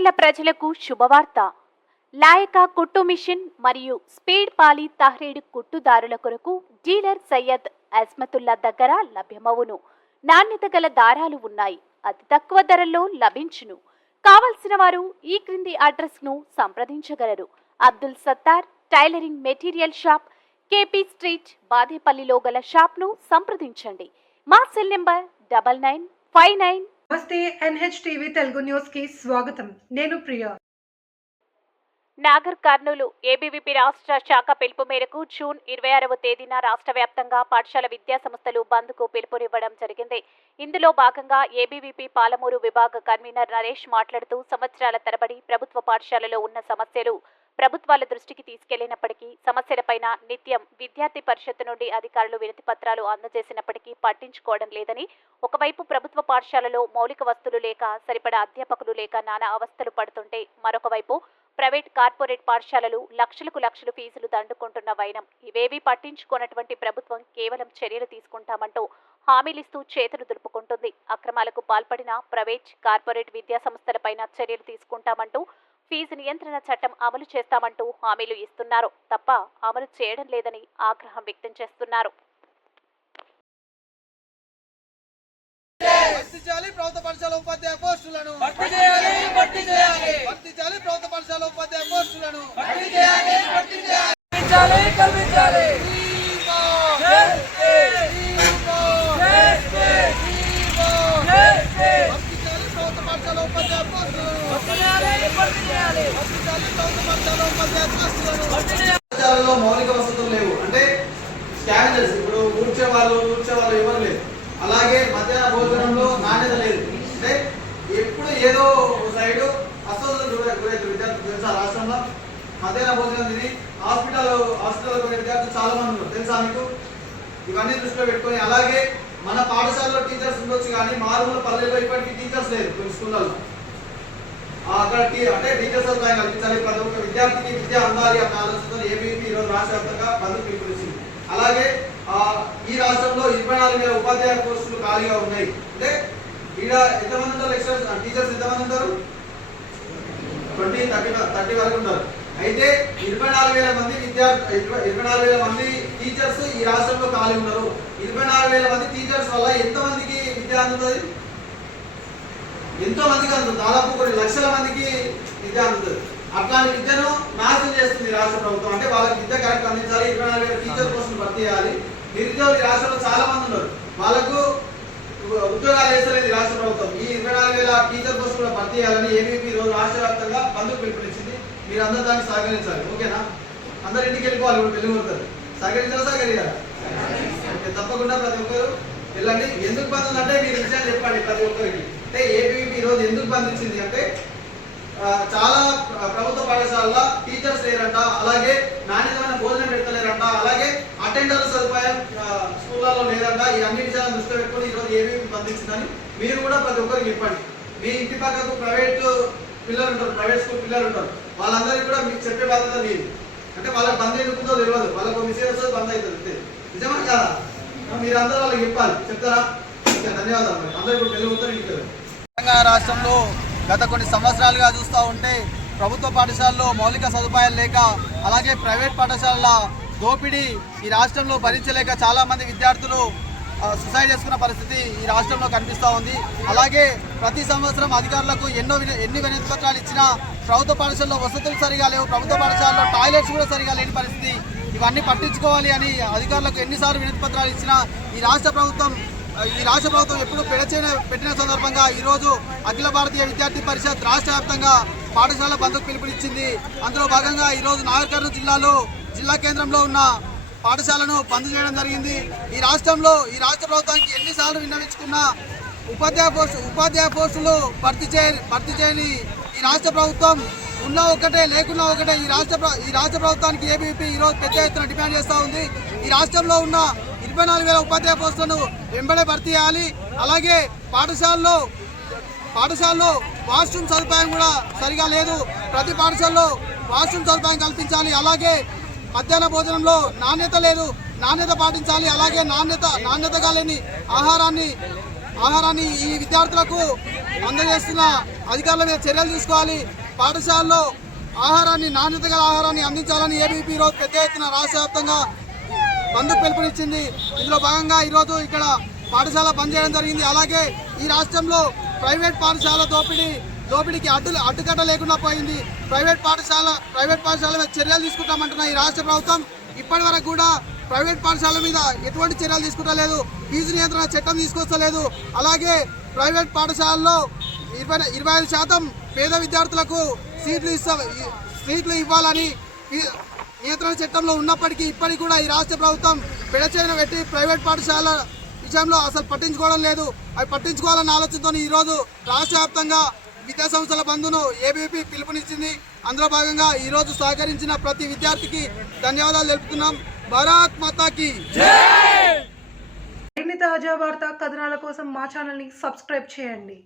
మాచర్ల ప్రజలకు శుభవార్త. లాయక కుట్టు మిషన్ మరియు స్పీడ్ పాలి తహ్రీడ్ కుట్టుదారుల కొరకు డీలర్ సయ్యద్ అజ్మతుల్లా దగ్గర లభ్యమవును. నాణ్యత గల దారాలు ఉన్నాయి. అతి తక్కువ ధరల్లో లభించును. కావలసిన వారు ఈ క్రింది అడ్రస్ ను సంప్రదించగలరు. Abdul Sattar tailoring material shop, KP street, బాదేపల్లిలో గల షాప్ ను సంప్రదించండి. మా సెల్ నెంబర్ 9959. నమస్తే, NHTV తెలుగు న్యూస్ కి స్వాగతం. నేను ప్రియా. నాగర్ కర్నూలు ఏబీవీపీ రాష్ట్ర శాఖ పిలుపు మేరకు జూన్ 26వ తేదీన రాష్ట్ర వ్యాప్తంగా పాఠశాల విద్యా సంస్థలు బంద్కు పిలుపునివ్వడం జరిగింది. ఇందులో భాగంగా ఏబీవీపీ పాలమూరు విభాగ కన్వీనర్ నరేష్ మాట్లాడుతూ సంవత్సరాల తరబడి ప్రభుత్వ పాఠశాలలో ఉన్న సమస్యలు ప్రభుత్వాల దృష్టికి తీసుకెళ్లినప్పటికీ సమస్యలపైన నిత్యం విద్యార్థి పరిషత్ నుండి అధికారులు వినతి పత్రాలు అందజేసినప్పటికీ పట్టించుకోవడం లేదని, ఒకవైపు ప్రభుత్వ పాఠశాలలో మౌలిక వస్తువులు లేక సరిపడా అధ్యాపకులు లేక నానా అవస్థలు పడుతుంటే, మరొక వైపు ప్రైవేట్ కార్పొరేట్ పాఠశాలలు లక్షలకు లక్షలు ఫీజులు దండుకుంటున్న వైనం ఇవేవీ పట్టించుకోనటువంటి ప్రభుత్వం కేవలం చర్యలు తీసుకుంటామంటూ హామీలిస్తూ చేతులు దులుపుకుంటుంది. అక్రమాలకు పాల్పడిన ప్రైవేట్ కార్పొరేట్ విద్యా సంస్థలపైన చర్యలు తీసుకుంటామంటూ, ఫీజు నియంత్రణ చట్టం అమలు చేస్తామంటూ హామీలు ఇస్తున్నారు తప్ప అమలు చేయడం లేదని ఆగ్రహం వ్యక్తం చేస్తున్నారు. ప్రభుత్వ పాఠశాల ఉపాధ్యాయ పోస్టులను ప్రభుత్వ పాఠశాల ఉపాధ్యాయ పోస్టులను పాఠశాలలో మౌలిక వసతులు లేవు అంటే స్కావెంజర్స్, ఇప్పుడు ఊడ్చే వాళ్ళు ఎవరు లేదు. అలాగే మధ్యాహ్న భోజనంలో నాణ్యత లేదు. అంటే ఎప్పుడు ఏదో సైడ్ అస్వస్థతలు గురైతే విద్యార్థులు తెలుసా? రాష్ట్రంలో మధ్యాహ్న భోజనం తిని హాస్పిటల్ విద్యార్థులు చాలా మంది ఉన్నారు, తెలుసా మీకు? ఇవన్నీ దృష్టిలో పెట్టుకొని, అలాగే మన పాఠశాలలో టీచర్స్ ఉండొచ్చు కానీ మారుమూల పల్లెల్లో ఇప్పటికీ టీచర్స్ లేరు. కొన్ని స్కూళ్ళలో అక్కడ అంటే టీచర్స్ సదుపాయం కల్పించాలి. ప్రతి ఒక్క విద్యార్థికి విద్య అందాలి అన్న ఆలోచనతో ఏబీవీపీ ఈరోజు రాష్ట్ర వ్యాప్తంగా బంద్కు పిలుపునిచ్చింది. అలాగే ఈ రాష్ట్రంలో 24,000 ఉపాధ్యాయ పోస్టులు ఖాళీగా ఉన్నాయి. అంటే ఇక్కడ ఎంతమంది ఉంటారు? లెక్చరర్స్ టీచర్స్ ఎంతమంది ఉంటారు? 20-30 వరకు ఉంటారు. అయితే 24,000 మంది 24,000 మంది టీచర్స్ ఈ రాష్ట్రంలో ఖాళీ ఉన్నారు. 24,000 మంది టీచర్స్ వల్ల ఎంతమందికి విద్య అందుతుంది? ఎంతో మందికి అందుతుంది. దాదాపు కొన్ని లక్షల మందికి విద్య అందుతుంది. అట్లాంటి విద్యను నాశనం చేస్తుంది రాష్ట్ర ప్రభుత్వం. అంటే వాళ్ళకి విద్య కరెక్ట్ అందించాలి. 24,000 టీచర్ పోస్టులు భర్తీ చేయాలి. నిరుద్యోగులు రాష్ట్రంలో చాలా మంది ఉన్నారు, వాళ్ళకు ఉద్యోగాలు వేస్తలేదు రాష్ట్ర ప్రభుత్వం. ఈ 24,000 టీచర్ పోస్టులు భర్తీ చేయాలని ఏబీవీపీ ఈరోజు రాష్ట్ర వ్యాప్తంగా బంద్కు పిలుపునిచ్చింది. మీరు అందరూ దాన్ని సహకరించాలి. ఓకేనా? అందరు ఇంటికి వెళ్ళిపోవాలి. ఇప్పుడు వెళ్ళి కొడతారు. సహకరించారా? తప్పకుండా ప్రతి ఒక్కరు వెళ్ళండి. ఎందుకు బంద్ ఉందంటే మీరు విషయాలు చెప్పండి ప్రతి ఒక్కరికి. అంటే ఏబీవీపీ ఈరోజు ఎందుకు బంద్ ఇచ్చింది అంటే, చాలా ప్రభుత్వ పాఠశాలలో టీచర్స్ లేరంట, అలాగే నాణ్యతమైన భోజనం పెడతలేరంట, అలాగే అటెండర్ సదుపాయం స్కూళ్ళలో లేదంట. ఈ అన్ని విషయాలను దృష్టిలో పెట్టుకుని ఈరోజు ఏబీవీపీ బంద్ ఇచ్చిందని మీరు కూడా ప్రతి ఒక్కరికి చెప్పండి. మీ ఇంటి పక్కకు ప్రైవేట్ పిల్లలు ఉంటారు, ప్రైవేట్ స్కూల్ పిల్లలు ఉంటారు, వాళ్ళందరికీ కూడా మీకు చెప్పే బాధ్యత లేదు. అంటే వాళ్ళకి బంద్ ఎందుకుందో తెలియదు, వాళ్ళకు మెసేజ్ వస్తుంది, బంద్ అవుతుంది అంతే. నిజమా కదా? మీరందరూ వాళ్ళకి చెప్పాలి. చెప్తారా? ధన్యవాదాలు. అందరూ ఇప్పుడు వెళ్ళిపోతారు ఇంటికి. తెలంగాణ రాష్ట్రంలో గత కొన్ని సంవత్సరాలుగా చూస్తూ ఉంటే ప్రభుత్వ పాఠశాలలో మౌలిక సదుపాయాలు లేక, అలాగే ప్రైవేట్ పాఠశాలల దోపిడీ ఈ రాష్ట్రంలో భరించలేక చాలామంది విద్యార్థులు సూసైడ్ చేసుకున్న పరిస్థితి ఈ రాష్ట్రంలో కనిపిస్తూ ఉంది. అలాగే ప్రతి సంవత్సరం అధికారులకు ఎన్ని వినతి పత్రాలు ఇచ్చినా ప్రభుత్వ పాఠశాలలో వసతులు సరిగా లేవు, ప్రభుత్వ పాఠశాలలో టాయిలెట్స్ కూడా సరిగా లేని పరిస్థితి. ఇవన్నీ పట్టించుకోవాలి అని అధికారులకు ఎన్నిసార్లు వినతి పత్రాలు ఇచ్చినా ఈ రాష్ట్ర ప్రభుత్వం ఎప్పుడు పెట్టిన సందర్భంగా ఈరోజు అఖిల భారతీయ విద్యార్థి పరిషత్ రాష్ట్ర వ్యాప్తంగా పాఠశాల బంద్కు పిలుపునిచ్చింది. అందులో భాగంగా ఈరోజు నాగర్ కర్నూలు జిల్లాలో జిల్లా కేంద్రంలో ఉన్న పాఠశాలను బంద్ చేయడం జరిగింది. ఈ రాష్ట్ర ప్రభుత్వానికి ఎన్నిసార్లు విన్నవించుకున్నా ఉపాధ్యాయ పోస్టులు భర్తీ చేయని ఈ రాష్ట్ర ప్రభుత్వం ఉన్నా ఒకటే లేకున్నా ఒకటే ఈ రాష్ట్ర ప్రభుత్వానికి ఏబీవీపీ ఈరోజు పెద్ద ఎత్తున డిమాండ్ చేస్తూ ఉంది. ఈ రాష్ట్రంలో ఉన్న 24,000 ఉపాధ్యాయ పోస్టులను వెంబడే భర్తీ చేయాలి. అలాగే పాఠశాలలో వాష్రూమ్ సదుపాయం కూడా సరిగా లేదు, ప్రతి పాఠశాలలో వాష్రూమ్ సదుపాయం కల్పించాలి. అలాగే మధ్యాహ్న భోజనంలో నాణ్యత లేదు, నాణ్యత పాటించాలి. అలాగే నాణ్యతగా లేని ఆహారాన్ని ఈ విద్యార్థులకు అందజేస్తున్న అధికారుల మీద చర్యలు తీసుకోవాలి. పాఠశాలలో ఆహారాన్ని నాణ్యత గల ఆహారాన్ని అందించాలని ఏబీవీపీ ఈరోజు పెద్ద ఎత్తున రాష్ట్ర వ్యాప్తంగా బంద్ పిలుపునిచ్చింది. ఇందులో భాగంగా ఈరోజు ఇక్కడ పాఠశాల బంద్ చేయడం జరిగింది. అలాగే ఈ రాష్ట్రంలో ప్రైవేట్ పాఠశాల దోపిడీకి అడ్డుకట్ట లేకుండా పోయింది. ప్రైవేట్ పాఠశాల మీద చర్యలు తీసుకుంటామంటున్న ఈ రాష్ట్ర ప్రభుత్వం ఇప్పటి వరకు కూడా ప్రైవేట్ పాఠశాల మీద ఎటువంటి చర్యలు తీసుకుంటలేదు. ఫీజు నియంత్రణ చట్టం తీసుకొస్తలేదు. అలాగే ప్రైవేట్ పాఠశాలలో 25% పేద విద్యార్థులకు సీట్లు ఇవ్వాలని నియంత్రణ చట్టంలో ఉన్నప్పటికీ ఇప్పటికి కూడా ఈ రాష్ట్ర ప్రభుత్వం పెడచేన పెట్టి ప్రైవేట్ పాఠశాల విషయంలో అసలు పట్టించుకోవడం లేదు. అవి పట్టించుకోవాలన్న ఆలోచనతో ఈరోజు రాష్ట్ర వ్యాప్తంగా విద్యా సంస్థల బంద్ను ఏబీవీపీ పిలుపునిచ్చింది. అందులో భాగంగా ఈరోజు సహకరించిన ప్రతి విద్యార్థికి ధన్యవాదాలు తెలుపుతున్నాం. భారత్ మాతాకి మరిన్ని తాజా వార్తా కథనాల కోసం మా ఛానల్ని సబ్స్క్రైబ్ చేయండి.